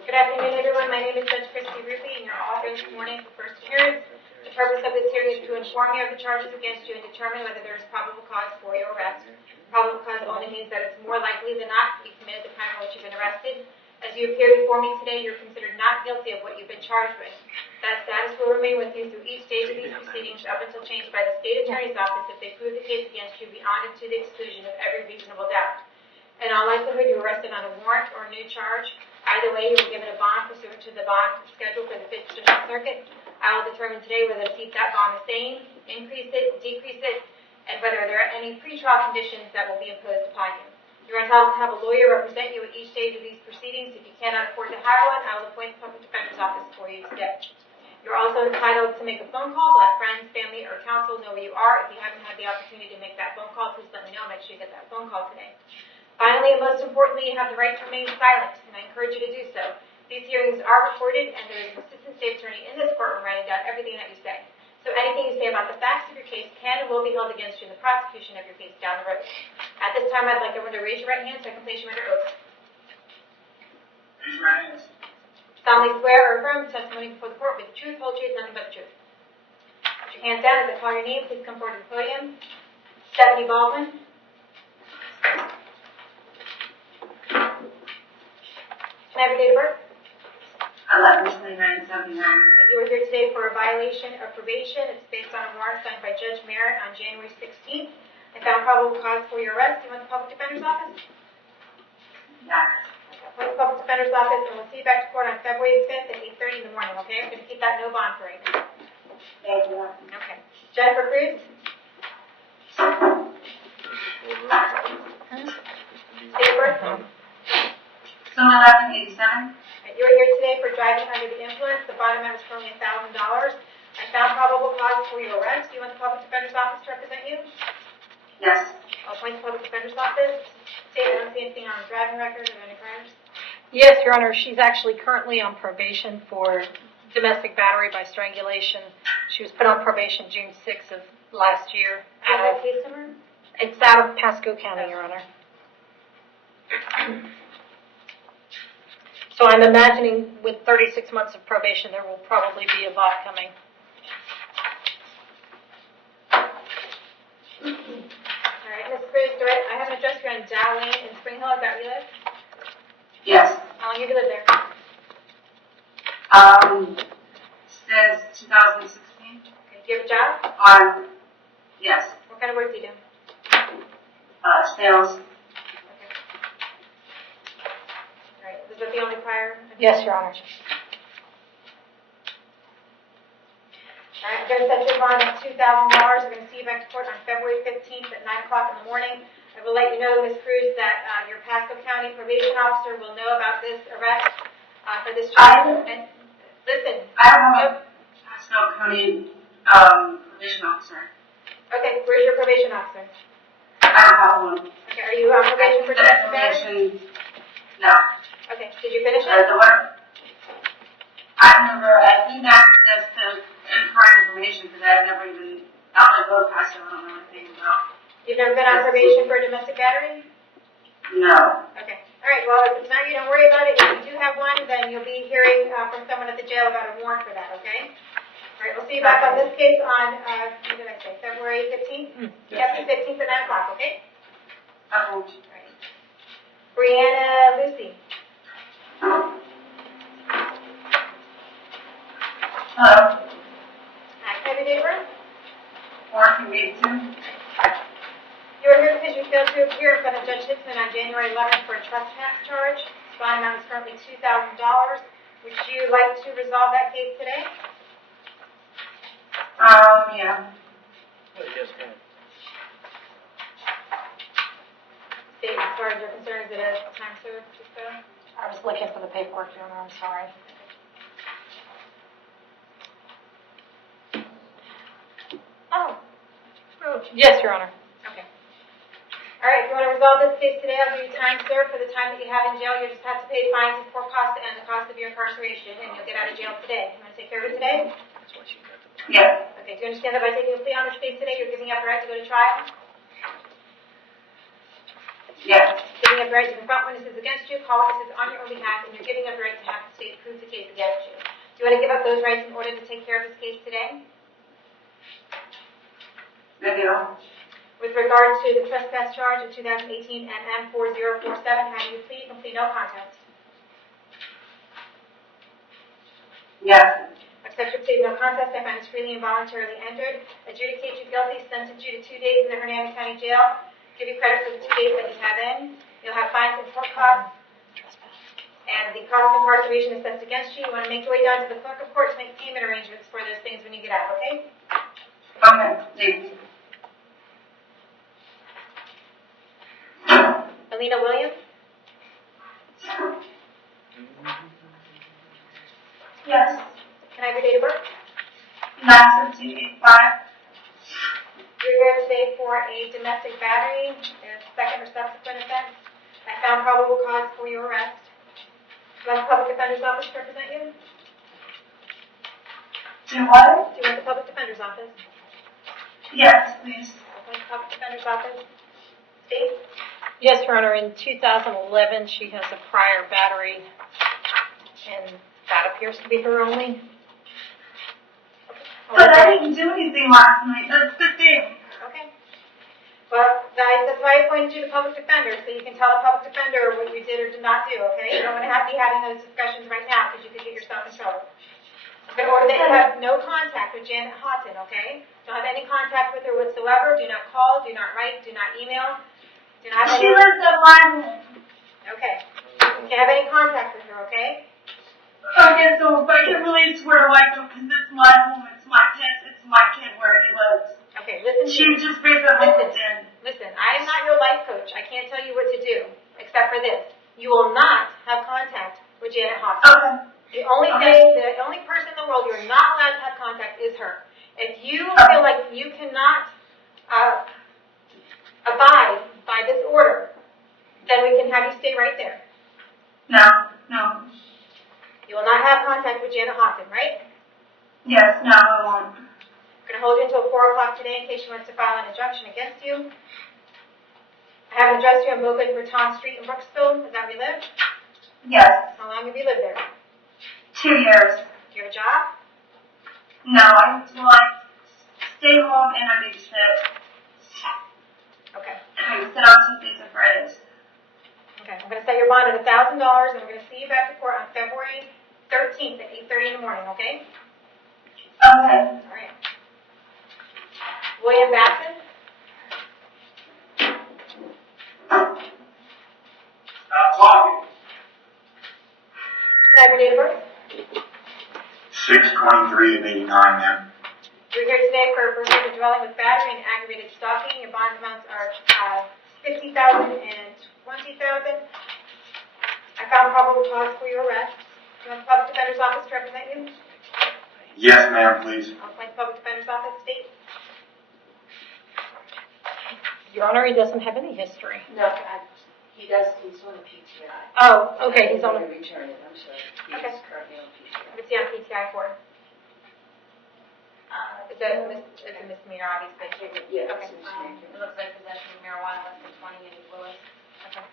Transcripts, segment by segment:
Good afternoon, everyone. My name is Judge Christy Ruppe, and you're all here this morning for first appearance. The purpose of this hearing is to inform you of the charges against you and determine whether there is probable cause for your arrest. Probable cause only means that it's more likely than not you committed the crime for which you've been arrested. As you appear before me today, you're considered not guilty of what you've been charged with. That status will remain with you through each stage of these proceedings up until changed by the state attorney's office if they prove the case against you beyond and to the exclusion of every reasonable doubt. In all likelihood, you're arrested on a warrant or a new charge. Either way, you were given a bond pursuant to the bond schedule for the 5th District Circuit. I will determine today whether to keep that bond the same, increase it, decrease it, and whether there are any pretrial conditions that will be imposed upon you. You're entitled to have a lawyer represent you at each stage of these proceedings. If you cannot afford to hire one, I will appoint the Public Defender's Office for you today. You're also entitled to make a phone call to let friends, family, or counsel know where you are. If you haven't had the opportunity to make that phone call, please let me know. Make sure you get that phone call today. Finally, and most importantly, you have the right to remain silent, and I encourage you to do so. These hearings are recorded, and there is an assistant state attorney in this courtroom writing down everything that you say. So anything you say about the facts of your case can and will be held against you in the prosecution of your case down the road. At this time, I'd like everyone to raise your right hand so I can place you under oath. Raise your right hands. Solemnly swear or affirm the testimony before the court with the truth, whole truth, nothing but the truth. Put your hands down as I call your name. Please come forward to the podium. Stephanie Baldwin. Can I have your date of birth? 11/29/79. You are here today for a violation of probation. It's based on a warrant signed by Judge Merritt on January 16th. I found probable cause for your arrest. You want the Public Defender's Office? Yes. Appoint the Public Defender's Office, and we'll see you back to court on February 5th at 8:30 in the morning, okay? I'm going to keep that no bond for right now. Thank you. Okay. Jennifer Cruz? Date of birth? 11/87. You are here today for driving under the influence. The bottom amount is currently $1,000. I found probable cause for your arrest. Do you want the Public Defender's Office to represent you? Yes. I'll appoint the Public Defender's Office. State, I don't see anything on the driving record or any crimes. Yes, Your Honor. She's actually currently on probation for domestic battery by strangulation. She was put on probation June 6th of last year. Do you have that case number? It's out of Pasco County, Your Honor. So I'm imagining with 36 months of probation, there will probably be a bot coming. All right, Ms. Cruz, I have an address here on Dow Lane in Spring Hill. Is that where you live? Yes. How long have you lived there? Since 2016. Okay. Do you have a job? Yes. What kind of work do you do? Sales. Okay. All right. Was that the only prior? Yes, Your Honor. All right, I'm going to set your bond at $2,000. We're going to see you back to court on February 15th at 9 o'clock in the morning. I will let you know, Ms. Cruz, that your Pasco County probation officer will know about this arrest for this charge. And listen. I don't have a Pasco County probation officer. Okay, where's your probation officer? I don't have one. Okay, are you on probation for domestic battery? No. Okay, did you finish it? The one. I think that's the important information because I've never even, out my road past it, I don't know anything about. You've never been on probation for a domestic battery? No. Okay. All right, well, if it's not, you don't worry about it. If you do have one, then you'll be hearing from someone at the jail about a warrant for that, okay? All right, we'll see you back on this case on, what did I say, February 15th? Yes, the 15th at 9 o'clock, okay? Okay. All right. Brianna Lucy. Hello. Can I have your date of birth? 1482. You are here because you failed to appear in front of Judge Hickman on January 11th for a trespass charge. The bond amount is currently $2,000. Would you like to resolve that case today? Yeah. Yes, ma'am. State, as far as you're concerned, is it a time served? I was looking for the paperwork, Your Honor. I'm sorry. Oh. Yes, Your Honor. Okay. All right, if you want to resolve this case today, I'll give you time served for the time that you have in jail. You just have to pay fines and court costs and the cost of your incarceration, and you'll get out of jail today. You want to take care of it today? Yes. Okay, do you understand that by taking a plea on this case today, you're giving up the right to go to trial? Yes. Giving up the right to confront witnesses against you, call witnesses on your own behalf, and you're giving up the right to have going to give up those rights in order to take care of this case today? I do. With regard to the trespass charge of 2018 MM 4047, how do you plead? Complete no contest. Yes. Accept your plea of no contest. I find this freely and voluntarily entered. Adjudicate you guilty. Sentence you to 2 days in the Hernando County Jail. Give you credit for the 2 days that you have in. You'll have fines and court costs. And the cost of incarceration assessed against you. You want to make your way down to the clerk of court to make payment arrangements for those things when you get out, okay? Okay, thank you. Alina Williams? Yes. Can I have your date of birth? 9/15/85. You're here today for a domestic battery, a second or subsequent offense. I found probable cause for your arrest. Do you want the public defender's office to represent you? Do what? Do you want the public defender's office? Yes, please. Want the public defender's office? State? Yes, Your Honor, in 2011, she has a prior battery, and that appears to be her only. But I didn't do anything last night. That's the thing. Okay. Well, guys, that's why I appointed you the public defender, so you can tell the public defender what you did or did not do, okay? You don't want to be having those discussions right now because you could get yourself in trouble. I'm going to order that you have no contact with Janet Houghton, okay? Don't have any contact with her whatsoever. Do not call, do not write, do not email. Do not have She any... lives at my home. Okay. You can't have any contact with her, okay? Okay, so if I can really swear like her, because it's my home, it's my kid where he lives. Okay, listen to She me. just recently moved in. Listen, I am not your life coach. I can't tell you what to do, except for this. You will not have contact with Janet Houghton. Okay. The only person in the world you're not allowed to have contact is her. If you feel like you cannot abide by this order, then we can have you stay right there. No. You will not have contact with Janet Houghton, right? Yes, no, I won't. I'm going to hold you until 4 o'clock today in case she wants to file an injunction against you. I have an address here in Boca Raton Street in Brooksville. Is that where you live? Yes. How long have you lived there? 2 years. Do you have a job? No, I stay home and I babysit. Okay. I babysit on Tuesdays and Fridays. Okay. I'm going to set your bond at $1,000 and we're going to see you back to court on February 13th at 8:30 in the morning, okay? Okay. All right. William Batson? Stop talking. Can I have your date of birth? 6/23/89, ma'am. You're here today for a burglary dwelling with battery and aggravated stalking. Your bond amounts are $50,000 and $20,000. I found probable cause for your arrest. Do you want the public defender's office to represent you? Yes, ma'am, please. I'll appoint the public defender's office. State. Your Honor, he doesn't have any history. No, he does, he's on the PTI. Oh, okay, he's on a... Returning, I'm sorry. Okay. He's currently on PTI. What's he on PTI for? It's a misdemeanor, obviously. Yeah. Okay. It looks like possession of marijuana less than 20 in Willis. Okay.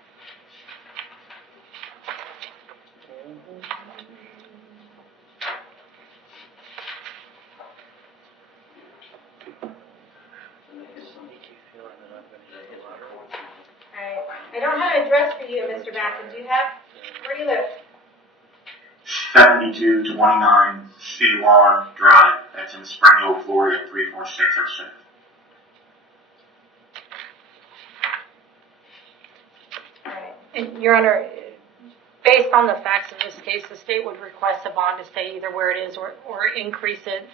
Alright. I don't have an address for you, Mr. Batson. Do you have? Where do you live? 7229 Seawallen Drive. That's in Spring Hill, Florida, 34606. Alright. And, Your Honor, based on the facts of this case, the state would request a bond to stay either where it is or increase it.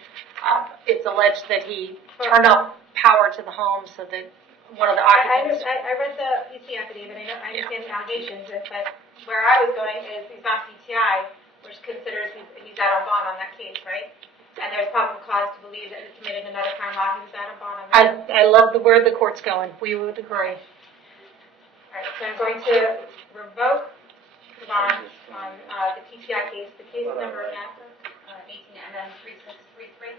It's alleged that he turned off power to the home so that one of the occupants... I read the PC affidavit. I understand the allegations, but where I was going is he's on PTI, which considers he's out on bond on that case, right? And there's probable cause to believe that he committed another crime while he was out on bond on that. I love where the court's going. We would agree. All right, so I'm going to revoke the bond on the PTI case. The case number is 18 and then 3633.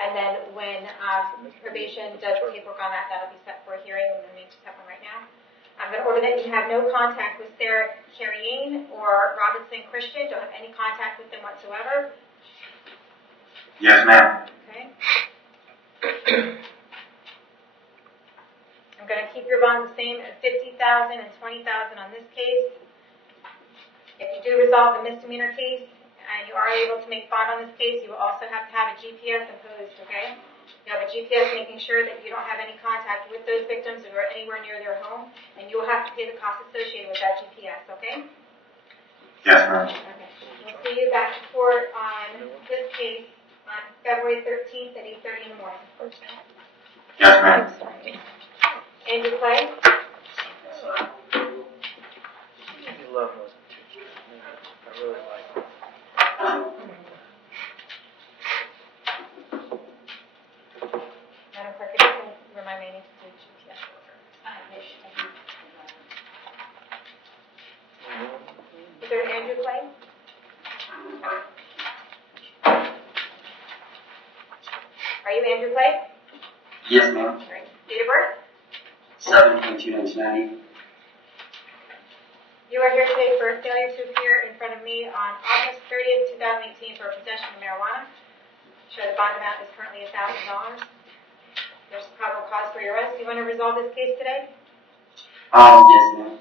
and then when probation does paperwork on that, that'll be set for a hearing, and then we just have one right now. I'm I'm going to order that you have no contact with Sarah Carriane or Robinson Christian. Don't have any contact with them whatsoever. Yes, ma'am. Okay. I'm going to keep your bond the same at $50,000 and $20,000 on this case. If you do resolve the misdemeanor case and you are able to make bond on this case, you will also have to have a GPS imposed, okay? You have a GPS making sure that you don't have any contact with those victims or anywhere near their home, and you will have to pay the cost associated with that GPS, okay? Yes, ma'am. Okay. We'll see you back in court on this case on February 13th at 8:30 in the morning. Yes, ma'am. Andrew Clay? You love those pictures. I really like them. Madam Clerk, if you can remind me, I need to do GPS order. Is there Andrew Clay? Are you Andrew Clay? Yes, ma'am. Great. Date of birth? 7/22/1990. You are here today for failure to appear in front of me on August 30th, 2018 for possession of marijuana. Show the bond amount is currently $1,000. There's probable cause for your arrest. Do you want to resolve this case today? Yes, ma'am.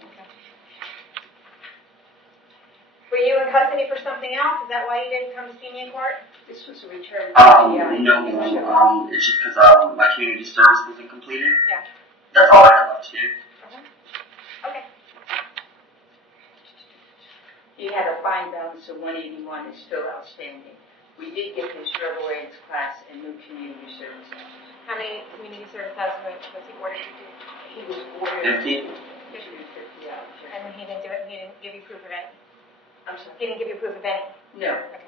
Were you in custody for something else? Is that why you didn't come to see me in court? This was a return. No, ma'am. It's just because my community service wasn't completed. Yeah. That's all I have left to do. Okay. He had a fine balance of 181 is still outstanding. We did get his drug awareness class and new community service. How many community service houses was he ordered to do? He was ordered 50? 50 hours. And when he didn't do it, he didn't give you proof of any? I'm sorry. He didn't give you proof of any? No. Okay.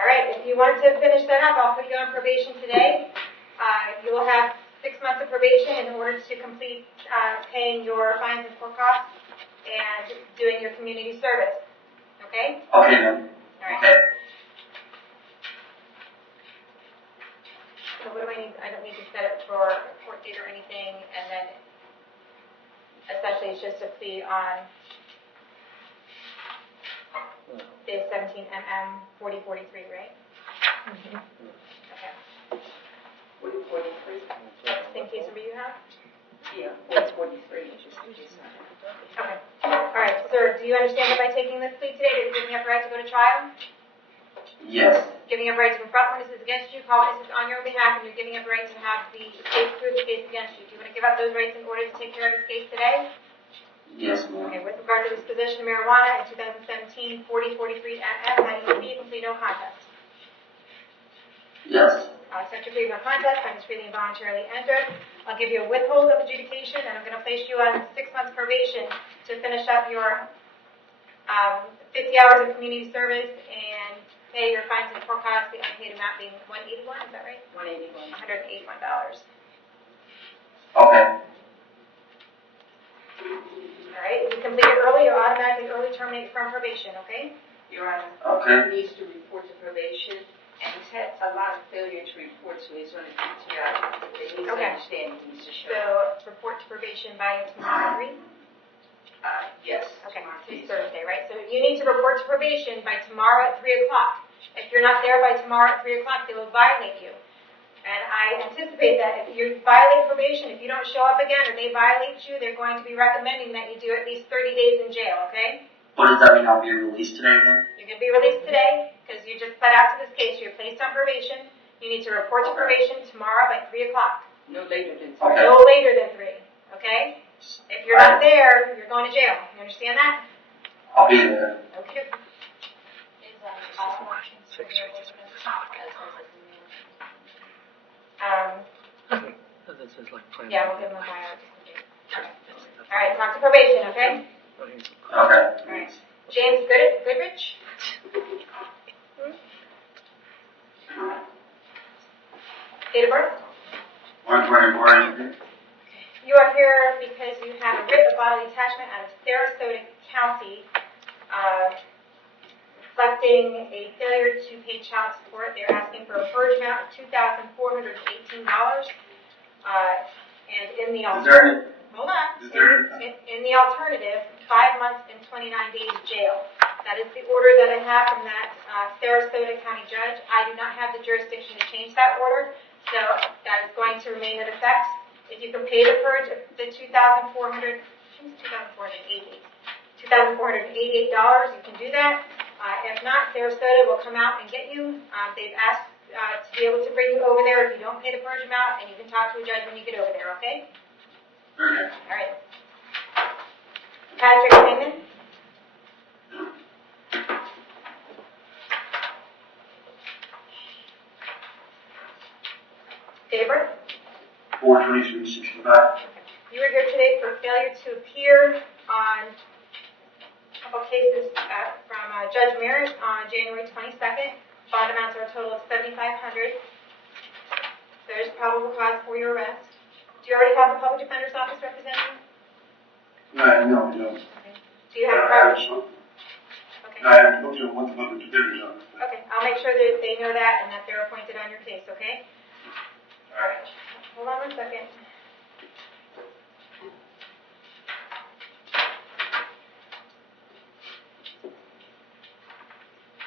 All right, if you want to finish that up, I'll put you on probation today. You will have 6 months of probation in order to complete paying your fines and court costs and doing your community service. Okay? Okay, ma'am. All right. Okay. So what do I need? I don't need to set it for a court date or anything, and then essentially it's just a plea on the 17 MM 4043, right? Okay. 43? That's the same case number you have? Yeah, that's 43. Okay. All right, sir, do you understand that by taking this plea today, that you're giving up right to go to trial? Yes. Giving up right to confront witnesses against you, call witnesses on your behalf, and you're giving up right to have the state prove the case against you. Do you want to give up those rights in order to take care of this case today? Yes, ma'am. Okay, with regard to this possession of marijuana in 2017, 4043 MM, how do you plead and plead no contest? Yes. I'll accept your plea of no contest. I'm just freely and voluntarily entered. I'll give you a withhold of adjudication, and I'm going to place you on 6 months probation to finish up your 50 hours of community service and pay your fines and court costs, the unpaid amount being $181, is that right? 181. $181. Okay. All right, if you complete it early, you'll automatically early terminate from probation, okay? Your Honor. Okay. He needs to report to probation, and he's had a lot of failure to report, so he's on a PTI. They need to Okay. understand he needs to show. So, report to probation by tomorrow, 3? Yes. Okay, tomorrow, it's please. Thursday, right? So you need to report to probation by tomorrow at 3 o'clock. If you're not there by tomorrow at 3 o'clock, they will violate you. And I anticipate that if you violate probation, if you don't show up again or they violate you, they're going to be recommending that you do at least 30 days in jail, okay? What does that mean? I'll be released today then? You're going to be released today because you just pled out to this case. You're placed on probation. You need to report to probation tomorrow by 3 o'clock. No later than Okay. No later than 3, okay? If you're not there, you're going to jail. You understand that? I'll be there. Okay. This is like playing. Yeah, we'll give them a buyout. All right, talk to probation, okay? Okay. All right. James Goodrich? Date of birth? 124. You are here because you have a writ of bodily attachment out of Sarasota County, reflecting a failure to pay child support. They're asking for a purge amount of $2,418, And in the Is there any, hold on. is there, In the alternative, 5 months and 29 days jail. That is the order that I have from that Sarasota County judge. I do not have the jurisdiction to change that order, so that is going to remain in effect. If you can pay the purge of the $2,488, you can do that. If not, Sarasota will come out and get you. They've asked to be able to bring you over there if you don't pay the purge amount, and you can talk to a judge when you get over there, okay? okay. All right. Patrick Raymond? Faber? 42365. You were here today for failure to appear on a couple cases from Judge Merritt on January 22nd. Bond amounts are a total of $7,500. There's probable cause for your arrest. Do you already have the public defender's office representing you? No, no. Do you have a private? Okay. I haven't looked at what the public defender's office. Okay, I'll make sure that they know that and that they're appointed on your case, okay? All right. Hold on 1 second.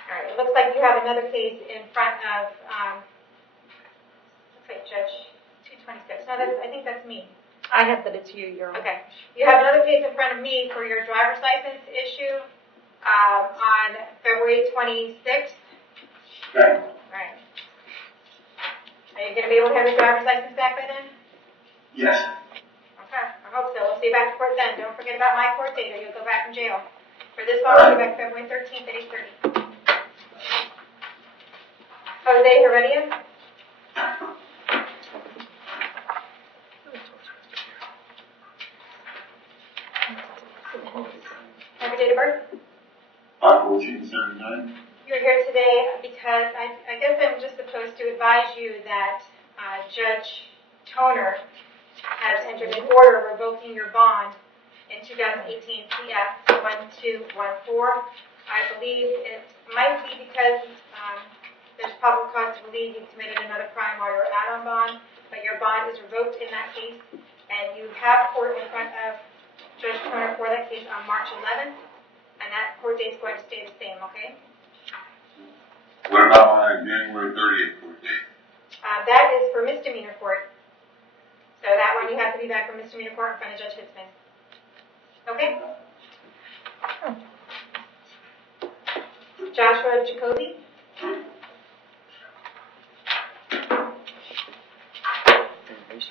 All right, it looks like you have another case in front of, looks like Judge 226. No, I think that's me. I have that it's you, Your Honor. Okay. You have another case in front of me for your driver's license issue on February 26th. Okay. All right. Are you going to be able to have your driver's license back by then? Yes. Okay, I hope so. We'll see you back to court then. Don't forget about my court date or you'll go back in jail. For this one, we'll be back February 13th at 8:30. Jose Heredia? Have your date of birth? 51479. You're here today because I guess I'm just supposed to advise you that Judge Toner has entered an order revoking your bond in 2018 CF 1214. I believe it might be because there's probable cause to believe you committed another crime while you're out on bond, but your bond is revoked in that case, and you have court in front of Judge Toner for that case on March 11th, and that court date is going to stay the same, okay? What about my January 30th court date? That is for misdemeanor court. So that one you have to be back for misdemeanor court in front of Judge Hitzman. Okay? Joshua Jacoby?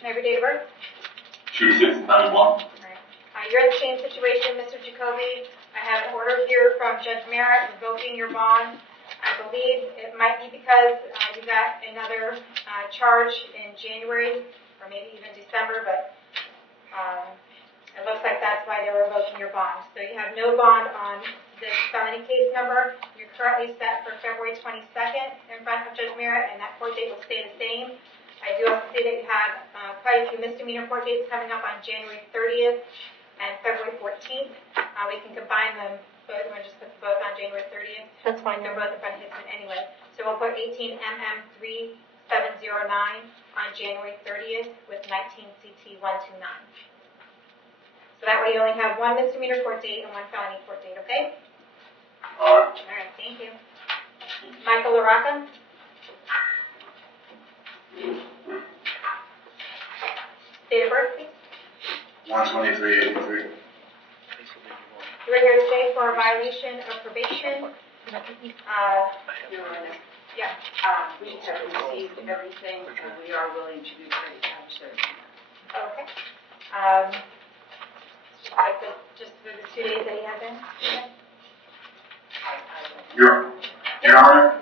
Every date of birth? 2691. Alright. You're in the same situation, Mr. Jacoby. I have an order here from Judge Merritt revoking your bond. I believe it might be because you got another charge in January or maybe even December, but it looks like that's why they're revoking your bond. So you have no bond on this felony case number. You're currently set for February 22nd in front of Judge Merritt, and that court date will stay the same. I do also see that you have quite a few misdemeanor court dates coming up on January 30th and February 14th. We can combine them both. We'll just put both on January 30th. That's fine. They're both in front of Hitzman anyway. So we'll put 18 MM 3709 on January 30th with 19 CT 129. So that way you only have one misdemeanor court date and one felony court date, okay? All right. All right, thank you. Michael LaRocca? Date of birth, please. 12383. You are here today for a violation of probation. Your Honor, Yeah. we have received everything, and we are willing to do credit time service. Okay. Like just for the 2 days that he has in? Your Honor,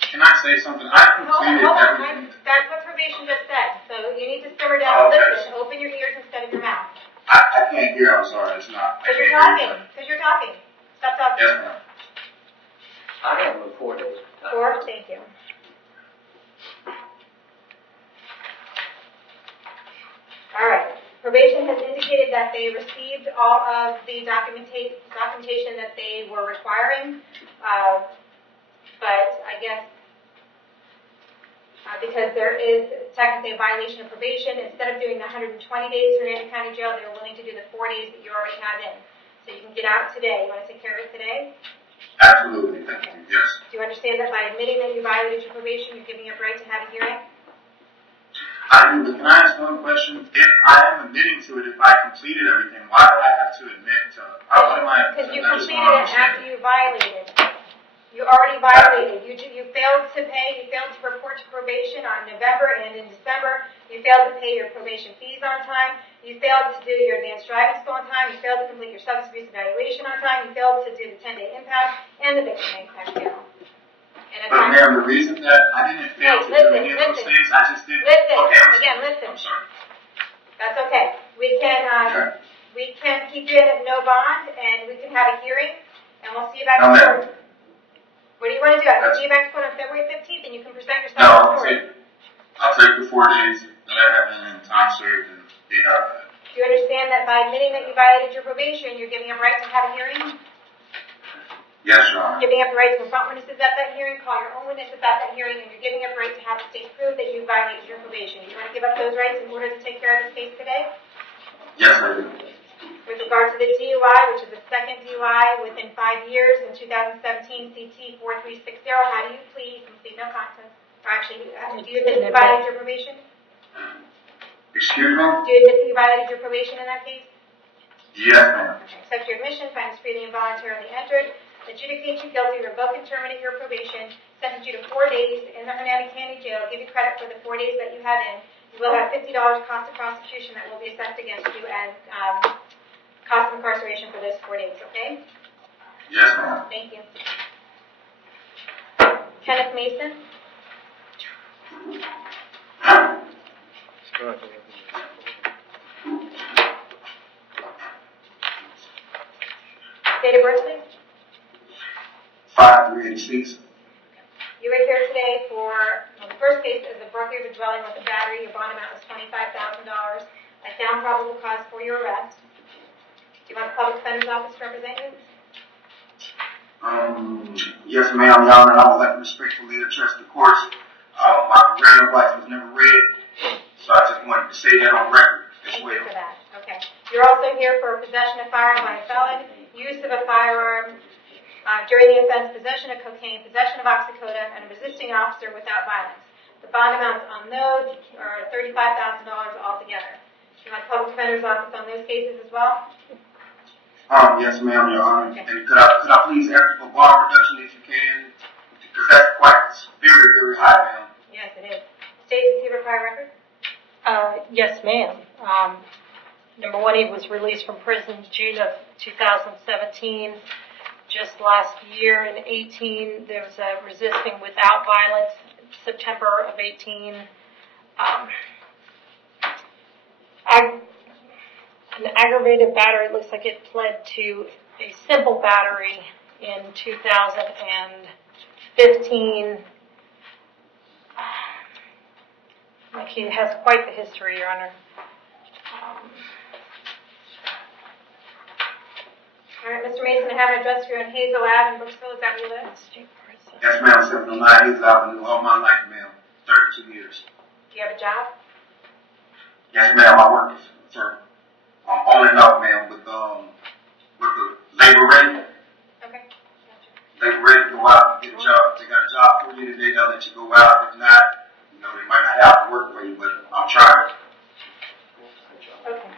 can I say something? I completed Hold on. everything. That's what probation just said. So you need to simmer down, Okay. listen, open your ears instead of your mouth. I can't hear, I'm sorry, it's not. Because you're talking. Stop talking. Yes, ma'am. I have a 4 days. 4, thank you. All right. Probation has indicated that they received all of the documentation that they were requiring, but I guess because there is technically a violation of probation. Instead of doing the 120 days in Hernando County Jail, they're willing to do the 4 days that you already have in. So you can get out today. You want to take care of it today? Absolutely, thank you, yes. Do you understand that by admitting that you violated your probation, you're giving up right to have a hearing? I do, but can I ask one question? If I am admitting to it, if I completed everything, why do I have to admit to it? Because you completed it after you violated. You already violated. You failed to pay. You failed to report to probation on November and in December. You failed to pay your probation fees on time. You failed to do your advanced driving school on time. You failed to complete your substance abuse evaluation on time. You failed to do the 10-day impact and the victim impact panel. But ma'am, the reason that I didn't fail to do any of those things, I just didn't. Listen. I'm sorry. That's okay. We can keep you in no bond, and we can have a hearing, and we'll see you back in court. What do you want to do? I can see you back in court on February 15th, and you can present yourself in court. I'll take the 4 days that I have in time served and be out of that. Do you understand that by admitting that you violated your probation, you're giving up right to have a hearing? Yes, Your Honor. Giving up the right to confront witnesses at that hearing, call your own witnesses at that hearing, and you're giving up the right to have the state prove that you violated your probation. You want to give up those rights in order to take care of this case today? Yes, I do. With regard to the DUI, which is the second DUI within 5 years in 2017 CT 4360, how do you plead and plead no contest? Or actually, do you admit that you violated your probation? Excuse me? Do you admit that you violated your probation in that case? Yes, ma'am. Okay. Accept your admission, find this freely and voluntarily entered, adjudicate you guilty, revoke and terminate your probation, sentence you to 4 days in the Hernando County Jail, give you credit for the 4 days that you have in. You will have $50 cost of prosecution that will be assessed against you as cost of incarceration for those 4 days, okay? Yes, ma'am. Thank you. Kenneth Mason? Date of birth, please? 5386. You were here today for, the first case is a burglary of a dwelling with a battery. Your bond amount was $25,000. I found probable cause for your arrest. Do you want the public defender's office to represent you? Yes, ma'am, Your Honor, I would like to respectfully address the court. My radio light was never read, so I just wanted to say that on record as Thank well. you for that. Okay. You're also here for possession of firearm by a felon, use of a firearm during the offense, possession of cocaine, possession of oxycodone, and resisting an officer without violence. The bond amounts on those are $35,000 altogether. Do you want the public defender's office on those cases as well? Yes, ma'am, Your Honor. Okay. And could I please ask for bond reduction if you can? Because that's quite very, very high, ma'am. Yes, it is. State receiver prior record? Yes, ma'am. Number one, he was released from prison June of 2017. Just last year in 18, there was a resisting without violence, September of 18. An aggravated battery, it looks like it pled to a simple battery in 2015. Like he has quite the history, Your Honor. All right, Mr. Mason, I have an address for you on Hazel Ave in Brooksville. Is that where you live? Yes, ma'am, 709 Hazel Avenue, all my life, ma'am, 32 years. Do you have a job? Yes, ma'am, I work for on and off, ma'am, with the labor rate. Okay. Gotcha. Labor rate to go out and get a job. If they got a job for you today, they'll let you go out. If not, they might not have to work for you, but I'm trying. Okay.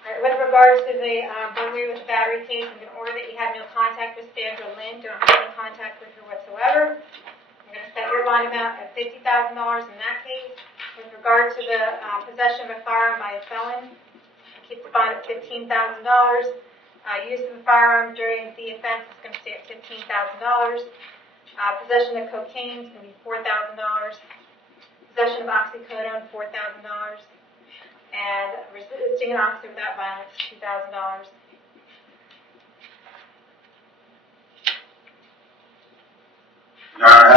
All right, with regards to the burglary with the battery case, I'm going to order that you have no contact with Sandra Lynn. Don't have any contact with her whatsoever. I'm going to set your bond amount at $50,000 in that case. With regard to the possession of a firearm by a felon, keep the bond at $15,000. Use of a firearm during the offense is going to stay at $15,000. Possession of cocaine is going to be $4,000. Possession of oxycodone, $4,000. And resisting an officer without violence, $2,000. Your Honor,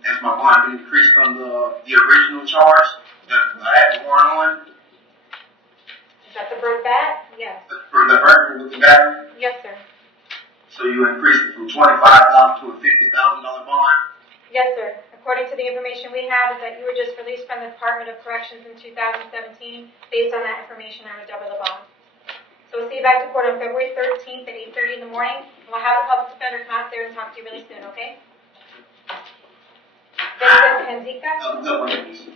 has my bond been increased on the original charge that I had the warrant on? Is that the bird bat? Yes. The burglary with the battery? Yes, sir. So you increased it from $25,000 to a $50,000 bond? Yes, sir. according to the information we have, is that you were just released from the Department of Corrections in 2017. Based on that information, I would double the bond. So we'll see you back to court on February 13th at 8:30 in the morning. We'll have a public defender come out there and talk to you really soon, okay? Vincent Panzica? No, please.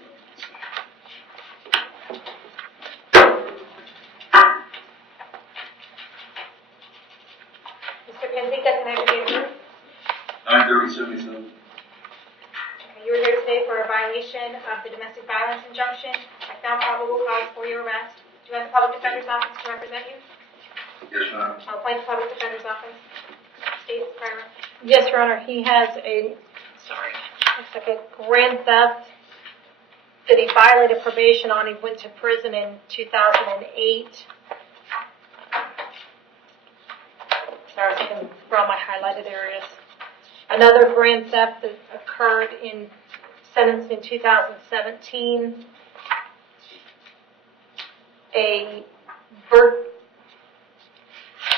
Mr. Panzica, can I have your date of birth? 9/30/77. You were here today for a violation of the domestic violence injunction. I found probable cause for your arrest. Do you have the public defender's office to represent you? Yes, ma'am. I'll appoint the public defender's office. State's prior. Yes, Your Honor, he has looks like a grand theft that he violated probation on. He went to prison in 2008. Sorry, I was looking for all my highlighted areas. Another grand theft that occurred sentenced in 2017.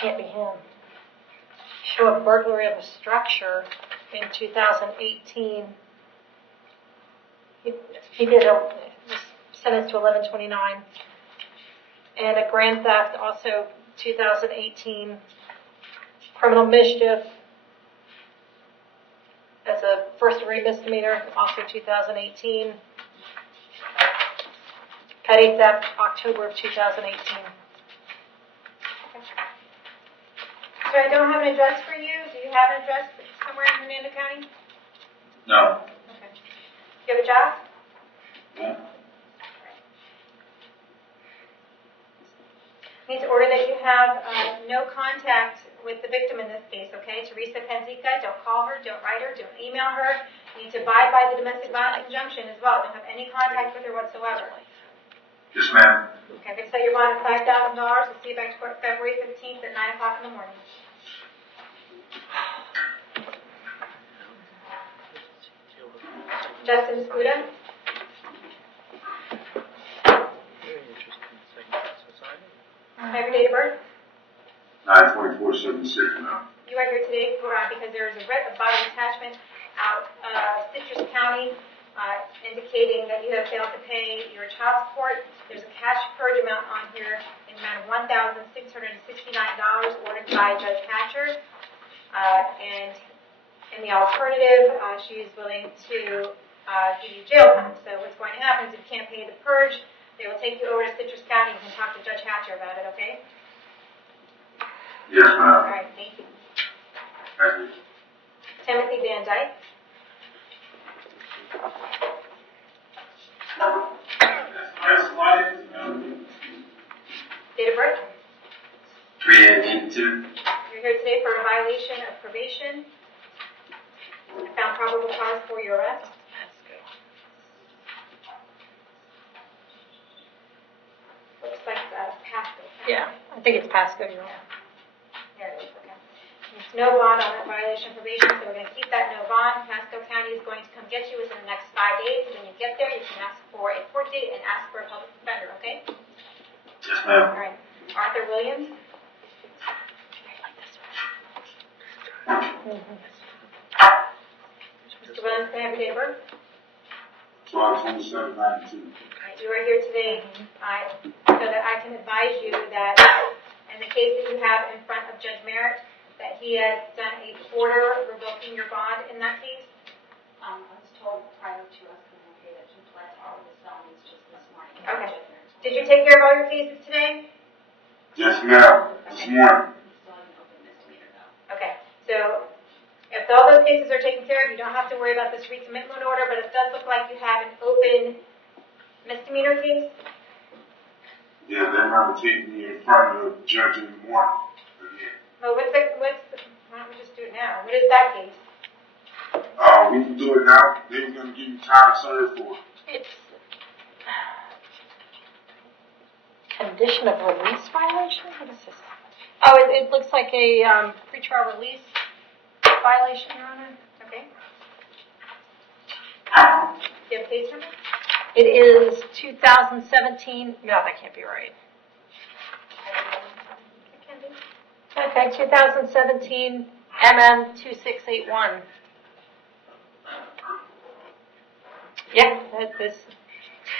Can't be him. Show a burglary of a structure in 2018. He was sentenced to 1129. And a grand theft, also 2018. Criminal mischief as a first-degree misdemeanor, also 2018. Petty theft, October of 2018. So I don't have an address for you. Do you have an address somewhere in Hernando County? No. Okay. Do you have a job? Yeah. Need to order that you have no contact with the victim in this case, okay? Teresa Panzica, don't call her, don't write her, don't email her. You need to abide by the domestic violence injunction as well. Don't have any contact with her whatsoever. Yes, ma'am. Okay, I'm going to set your bond at $5,000. We'll see you back to court February 15th at 9 o'clock in the morning. Justin Scuda. Very interesting segment of society. Have your date of birth. 9/24/76, ma'am. You are here today because there is a writ of body attachment out of Citrus County indicating that you have failed to pay your child support. There's a cash purge amount on here in the amount of $1,669 ordered by Judge Hatcher. And in the alternative, she is willing to give you jail time. So what's going to happen is if you can't pay the purge, they will take you over to Citrus County and talk to Judge Hatcher about it, okay? Yes, All ma'am. right, thank you. Thank you. Timothy Van Dyke. Date of birth. 3/8/82. You're here today for a violation of probation. I found probable cause for your arrest. Looks like Pasco. Yeah, I think it's Pasco, Your Honor. There it is, okay. There's no bond on that violation of probation, so we're going to keep that no bond. Pasco County is going to come get you within the next 5 days. When you get there, you can ask for a court date and ask for a public defender, okay? Yes, ma'am. All right. Arthur Williams. Mr. Williams, can I have your date of birth? 12/27/92. You are here today so that I can advise you that in the case that you have in front of Judge Merritt, that he has done a order revoking your bond in that case. I was told prior to us coming that you pled all of the felonies just this morning. Okay. Did you take care of all your cases today? Yes, ma'am. This morning. Still an open misdemeanor though. Okay. So if all those cases are taken care of, you don't have to worry about this recommitment order, but it does look like you have an open misdemeanor case. Yeah, they're going to take me in front of the judge in the morning. Again. Well, why don't we just do it now? What is that case? We can do it now. They were going to give you time served for it. It's condition of release violation? What is this? Oh, it looks like a pretrial release violation, Your Honor. Okay. Do you have a case number? It is 2017. No, that can't be right. It can be. Okay, 2017 MM 2681. Yeah, this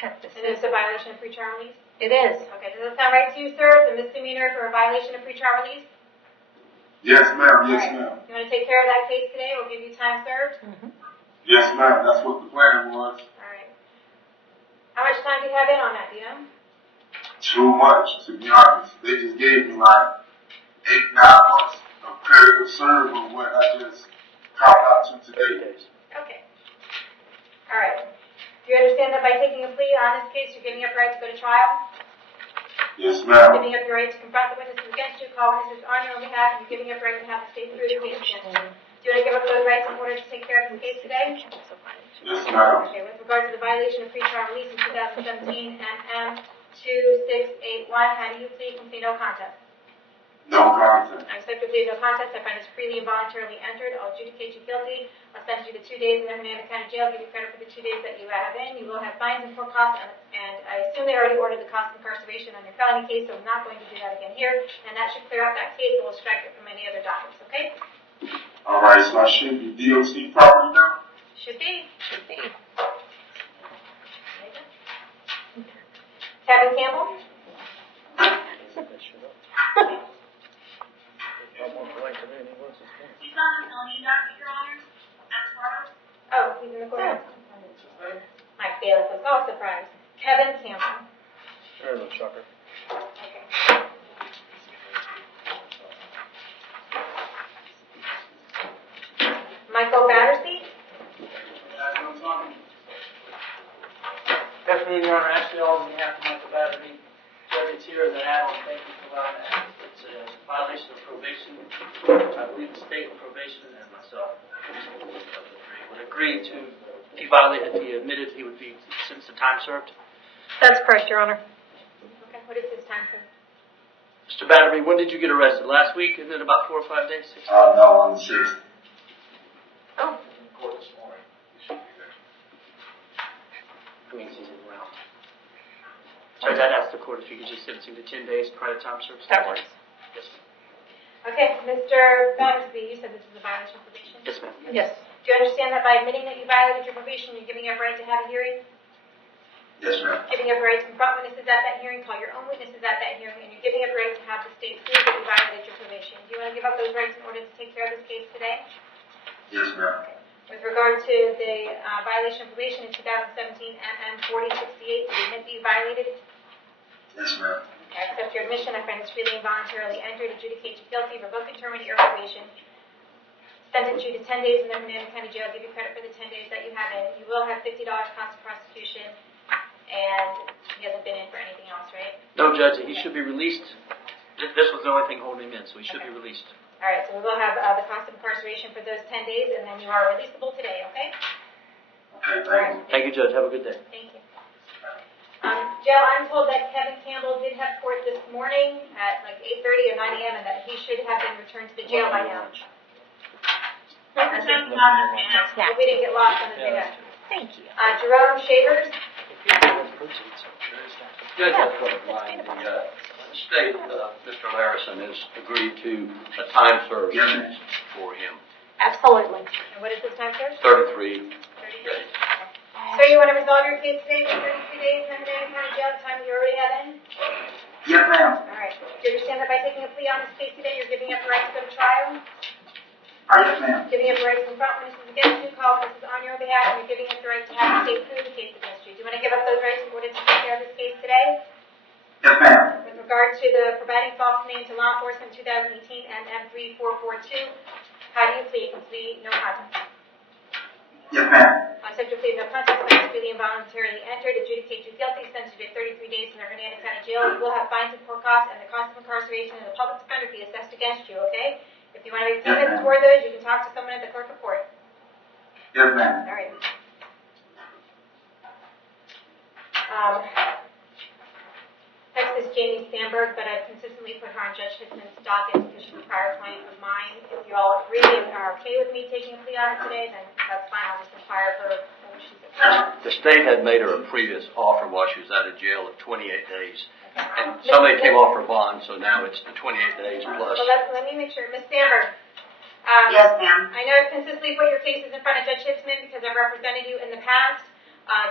And it's a violation of pretrial release? it is. Okay, does that sound right to you, sir? It's a misdemeanor for a violation of pretrial release? Yes, ma'am. Yes, All right. ma'am. You want to take care of that case today? We'll give you time served. Yes, ma'am. That's what the plan was. All right. How much time do you have in on that, do you know? Too much, to be honest. They just gave me like 8, 9 months of credit of serve of what I just copped out to 30 today. days. Okay. All right. Do you understand that by taking a plea on this case, you're giving up your right to go to trial? Yes, ma'am. Giving up your right to confront the witnesses against you, call witnesses on your own behalf, and you're giving up your right to have the state through the case against you. Do you want to give up those rights in order to take care of this case today? Yes, ma'am. Okay, with regard to the violation of pretrial release in 2017 MM 2681, how do you plead? Complete no contest. No contest. I accept your plea of no contest. I find this freely and voluntarily entered. I'll adjudicate you guilty. I'll sentence you to 2 days in Hernando County Jail. Give you credit for the 2 days that you have in. You will have fines and court costs, and I assume they already ordered the cost of incarceration on your felony case, so I'm not going to do that again here. And that should clear up that case, and we'll strike it from any other documents. Okay? All right, so I should be DOC property now? Should be. Should be. Kevin Campbell. That shit up. I'm more polite than he was this morning. He's not an LE doctor, Your Honor, as far as. Oh, he's in the courthouse. My bailiff was all surprised. Kevin Campbell. Or the shocker. Okay. Michael Battersby. Good afternoon, Your Honor. Ashley on behalf of Michael Battery. Judge, it's here as an add-on. Thank you for allowing that. It's a violation of probation. I believe the state of probation and myself would agree to, if he admitted he would be sentenced to time served. That's correct, Your Honor. Okay, what is his time, sir? Mr. Battery, when did you get arrested? Last week? Isn't it about 4 or 5 days? 6 days? No, on the 6th. Oh. Court this morning. That means he's around. Judge, I'd ask the court if you could just sentence him to 10 days prior to time served. That works. Yes, ma'am. Okay, Mr. Battersby, you said this is a violation of probation? Yes, ma'am. Yes. Do you understand that by admitting that you violated your probation, you're giving up right to have a hearing? Yes, ma'am. Giving up right to confront witnesses at that hearing, call your own witnesses at that hearing, and you're giving up right to have the state prove that you violated your probation. Do you want to give up those rights in order to take care of this case today? Yes, ma'am. With regard to the violation of probation in 2017 MM 4068, do you admit that you violated? Yes, ma'am. I accept your admission. I find this freely and voluntarily entered, adjudicate you guilty, revoke and terminate your probation, sentence you to 10 days in the Hernando County Jail, give you credit for the 10 days that you have in. You will have $50 cost of prosecution, and he hasn't been in for anything else, right? No, Judge, he should be released. This was the only thing holding him in, so he should be released. All right, so we will have the cost of incarceration for those 10 days, and then you are releasable today, okay? Okay, thank you. Thank you, Judge. Have a good day. Thank you. Joe, I'm told that Kevin Campbell did have court this morning at like 8:30 or 9 a.m. and that he should have been returned to the jail by now. I understand not understand. Hope we didn't get lost on the way back. Thank you. Jerome Shavers. Judge, that's what it was. The state, Mr. Larison has agreed to a time served sentence for him, And Absolutely. what is his time, sir? 33 30 days. days. So you want to resolve your case today for 32 days in Hernando County Jail, the time that you already have in? Yes, ma'am. All right. Do you understand that by taking a plea on this case today, you're giving up the right to go to trial? Yes, ma'am. Giving up the right to confront witnesses against you, call witnesses on your behalf, and you're giving up the right to have the state prove the case against you. Do you want to give up those rights in order to take care of this case today? Yes, ma'am. With regard to the providing false name to law enforcement 2018 MM 3442, how do you plead? Complete no contest. Yes, ma'am. I accept your plea of no contest, find freely and voluntarily entered, adjudicate you guilty, sentence you to 33 days in the Hernando County Jail. You will have fines and court costs and the cost of incarceration and the public defender fee assessed against you, okay? If you want to make payments toward those, you can talk to someone at the clerk of court. Yes, ma'am. All right. Next is Jamie Sandberg, but I've consistently put her on Judge Hickman's docket because she's a prior client of mine. If you all agree and are okay with me taking a plea on it today, then that's fine. I'll just inquire her when she's at. The state had made her a previous offer while she was out of jail of 28 days. And somebody came off her bond, so now it's the 28 days plus. So let me make sure. Ms. Sandberg. Yes, ma'am. I know I've consistently put your cases in front of Judge Hickman because I've represented you in the past.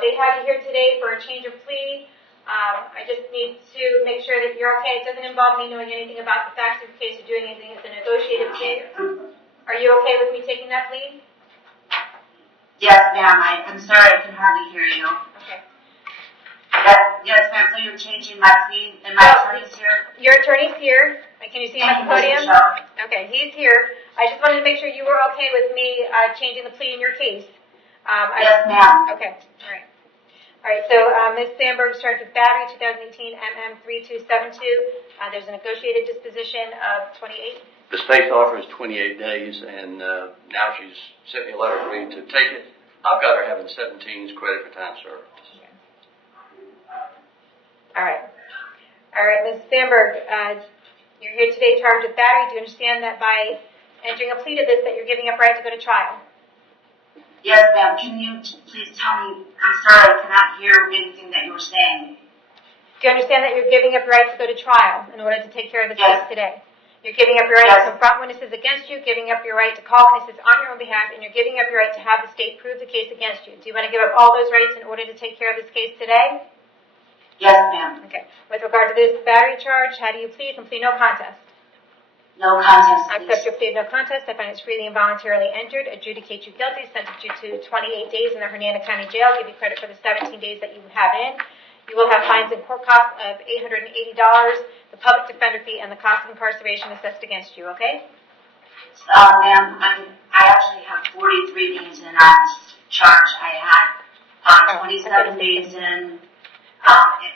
They have you here today for a change of plea. I just need to make sure that you're okay. It doesn't involve me knowing anything about the facts of the case or doing anything. It's a negotiated plea. Are you okay with me taking that plea? Yes, ma'am. I'm sorry, I can hardly hear you. Okay. Yes, ma'am. So you're changing my plea, and my attorney's here? Your attorney's here. Can you see him at the podium? Okay, he's here. I just wanted to make sure you were okay with me changing the plea in your case. Yes, ma'am. Okay, all right. All right, so Ms. Sandberg charged with battery, 2018 MM3272. There's a negotiated disposition of 28. The state's offer is 28 days, and now she's sent me a letter agreeing to take it. I've got her having 17's credit for time served. All right. All right, Ms. Sandberg, you're here today charged with battery. Do you understand that by entering a plea to this that you're giving up right to go to trial? Yes, ma'am. Can you please tell me? I'm sorry, I cannot hear anything that you were saying. Do you understand that you're giving up your right to go to trial in order to take care of this Yes. case today? You're giving up your right to confront witnesses against you, giving up your right to call witnesses on your own behalf, and you're giving up your right to have the state prove the case against you. Do you want to give up all those rights in order to take care of this case today? Yes, ma'am. Okay. With regard to this battery charge, how do you plead? Complete no contest. No contest, I please. accept your plea of no contest. I find it's freely and voluntarily entered. Adjudicate you guilty. Sentence you to 28 days in the Hernando County Jail. Give you credit for the 17 days that you have in. You will have fines and court costs of $880, the public defender fee, and the cost of incarceration assessed against you, okay? Ma'am, I actually have 43 days in on this charge. I had 27 days in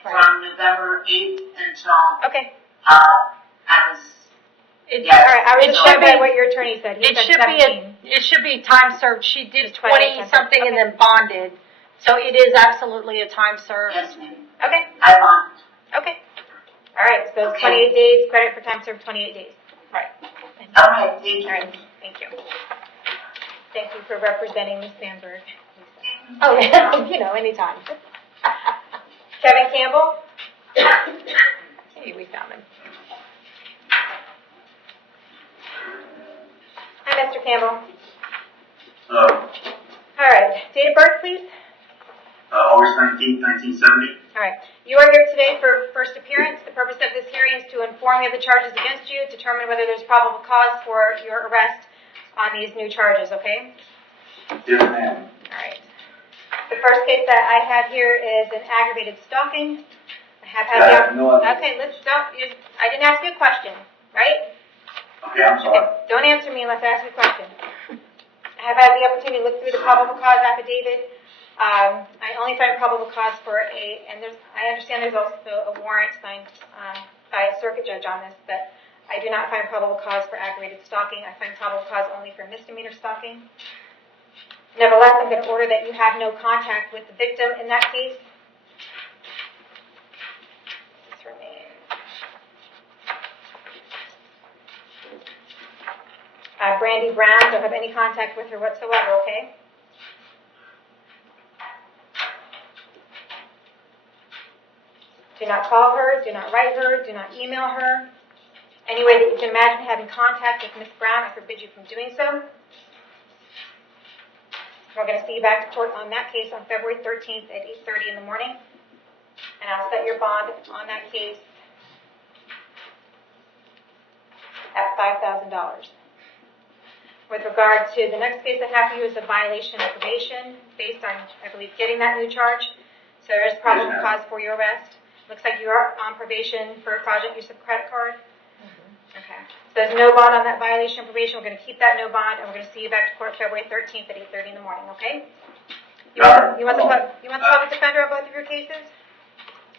from November 8th until Okay. I was. All right. I was just by what your attorney said. He It said should 17. be it should be time served. She did It's 20 20 something and then bonded, so it is absolutely a time served. Yes, ma'am. Okay. I bond. Okay. All right. So Okay. 28 days. Credit for time served. 28 days. Right. All right, thank you. All right. Thank you. Thank you for representing Ms. Sandberg. Oh, yeah, anytime. Kevin Campbell. Hey, we found him. Hi, Mr. Campbell. All right. Date of birth, please. August 19th, 1970. All right. You are here today for first appearance. The purpose of this hearing is to inform you of the charges against you, determine whether there's probable cause for your arrest on these new charges, okay? Yes, ma'am. All right. The first case that I have here is an aggravated stalking. I have had Okay, let's stop. I didn't ask you a question, right? Okay, I'm sorry. Okay, don't answer me unless I ask you a question. I have had the opportunity to look through the probable cause affidavit. I only find probable cause for I understand there's also a warrant signed by a circuit judge on this, but I do not find probable cause for aggravated stalking. I find probable cause only for misdemeanor stalking. Nevertheless, I'm going to order that you have no contact with the victim in that case. What's her name? Brandy Brown. Don't have any contact with her whatsoever, okay? Do not call her, do not write her, do not email her. Any way that you can imagine having contact with Ms. Brown, I forbid you from doing so. We're going to see you back to court on that case on February 13th at 8:30 in the morning. And I'll set your bond on that case at $5,000. With regard to the next case I have for you is a violation of probation based on, I believe, getting that new charge. So there is probable cause for your arrest. Looks like you are on probation for fraudulent use of credit card. Okay. So there's no bond on that violation of probation. We're going to keep that no bond, and we're going to see you back to court February 13th at 8:30 in the morning. Okay? You want the public defender on both of your cases?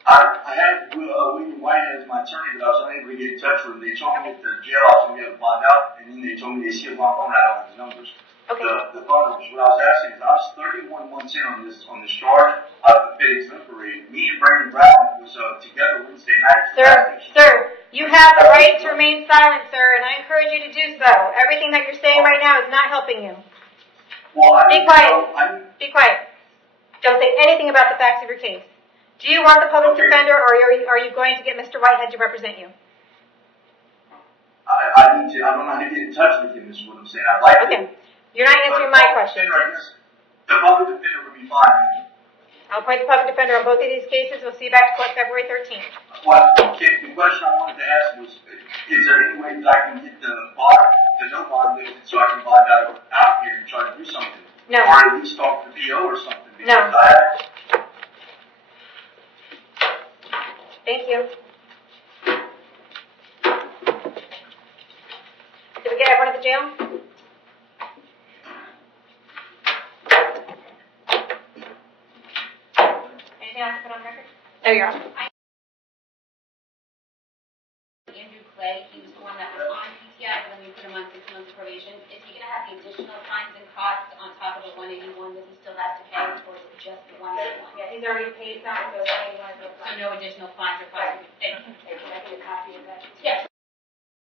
I had William White as my attorney, but I was unable to get in touch with him. They told me at the jail I was going to be able to find out, and then they told me they sealed my phone out of his numbers. Okay. The phone numbers. What I was asking is, I was 31 months in on this charge out of the FedEx Liberty. Me and Brandon Brown was together Wednesday night. Sir, you have the right to remain silent, sir, and I encourage you to do so. Everything that you're saying right now is not helping you. Well, Be quiet. Be quiet. Don't say anything about the facts of your case. Do you want the public defender, or are you going to get Mr. Whitehead to represent you? I need to. I don't know how to get in touch with him. Is what I'm saying. I'd like to. Okay. You're not answering my question. The public defender would be fine. I'll appoint the public defender on both of these cases. We'll see you back to court February 13th. Well, okay, the question I wanted to ask was, is there any way that I can get the bond, the no bond lifted so I can bond out here and try to do something? No. Or at least talk to the PO or something? No. Because I, Thank you. Did we get everyone at the jail? Anything else to put on record? Oh, you're on. Andrew Clay, he was the one that was on PTI, but then we put him on 6 months probation. Is he gonna have the additional fines and costs on top of the 181 that he still has to pay, or is it just the 181? Yeah, he's already paid some, so it's only one of those. So no additional fines or costs? Thank you. Can I get a copy of that? Yes.